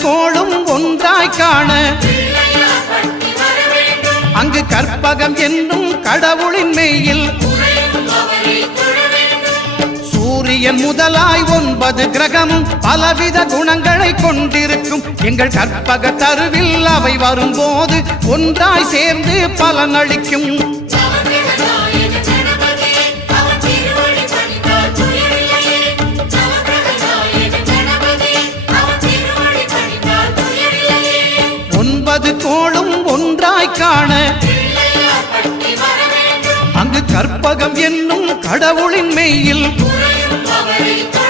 கோளும் ஒன்றாய் காண அங்கு கற்பகம் என்னும் கடவுளின் மெய்யில் சூரியன் முதலாய் 9 கிரகமும் பலவித குணங்களை கொண்டிருக்கும் எங்கள் கற்பக தருவில் அவை வரும்போது ஒன்றாய் சேர்ந்து பலனளிக்கும். கோளும் ஒன்றாய் காண அங்கு கற்பகம் என்னும் கடவுளின் மெய்யில்